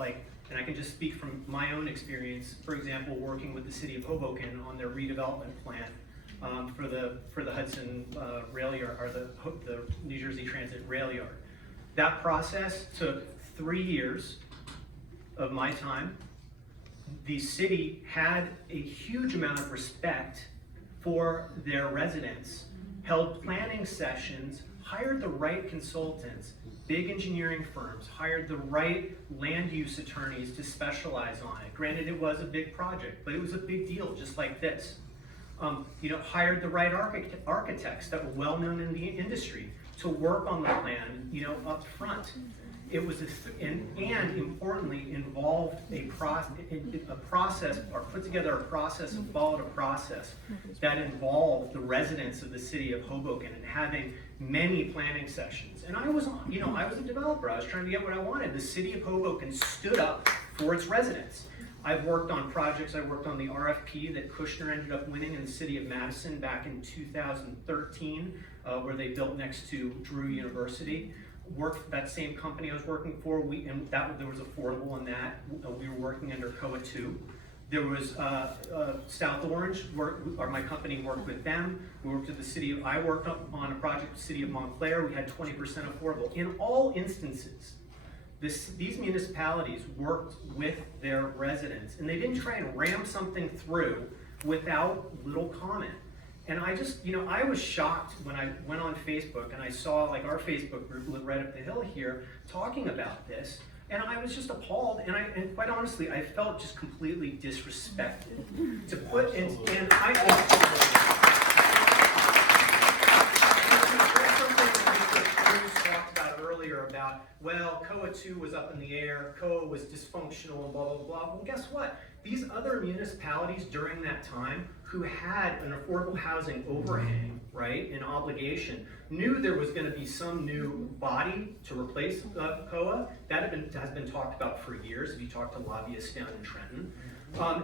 like, and I can just speak from my own experience, for example, working with the city of Hoboken on their redevelopment plan for the Hudson rail yard, or the New Jersey Transit rail yard. That process took 3 years of my time. The city had a huge amount of respect for their residents, held planning sessions, hired the right consultants, big engineering firms, hired the right land use attorneys to specialize on it. Granted, it was a big project, but it was a big deal, just like this. Hired the right architects that were well known in the industry to work on the plan, up front. It was, and importantly, involved a process, or put together a process and followed a process that involved the residents of the city of Hoboken and having many planning sessions. And I was a developer. I was trying to get what I wanted. The city of Hoboken stood up for its residents. I've worked on projects. I worked on the RFP that Kushner ended up winning in the city of Madison back in 2013, where they built next to Drew University. Worked for that same company I was working for. There was affordable in that. We were working under COA 2. There was South Orange, my company worked with them. We worked with the city. I worked on a project with the city of Montclair. We had 20% affordable. In all instances, these municipalities worked with their residents, and they didn't try and ram something through without little comment. And I just, I was shocked when I went on Facebook and I saw like our Facebook group right up the hill here talking about this, and I was just appalled. And quite honestly, I felt just completely disrespected to put in. And I talked about earlier about, well, COA 2 was up in the air, COA was dysfunctional, and blah blah blah. Well, guess what? These other municipalities during that time who had an affordable housing overhang, right, an obligation, knew there was going to be some new body to replace COA. That has been talked about for years if you talk to lobbyists down in Trenton.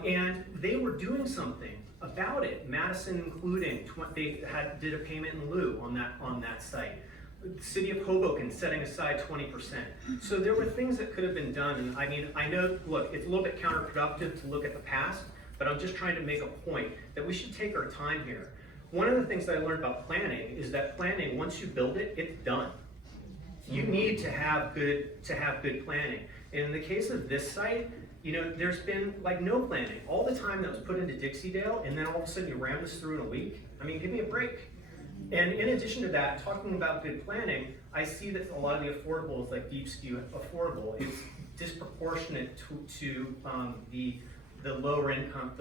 And they were doing something about it, Madison including. They did a payment in lieu on that site. The city of Hoboken setting aside 20%. So there were things that could have been done. And I know, look, it's a little bit counterproductive to look at the past, but I'm just trying to make a point that we should take our time here. One of the things that I learned about planning is that planning, once you build it, it's done. You need to have good planning. And in the case of this site, there's been like no planning. All the time that was put into Dixie-Dale, and then all of a sudden you ram this through in a week. Give me a break. And in addition to that, talking about good planning, I see that a lot of the affordable is like deep skew affordable. It's disproportionate to the lower income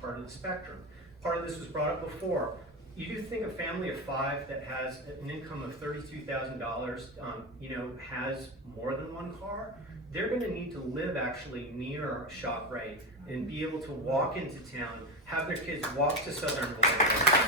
part of the spectrum. Part of this was brought up before. You do think a family of 5 that has an income of $32,000, has more than one car, they're going to need to live actually near ShopRite and be able to walk into town, have their kids walk to Southern Illinois.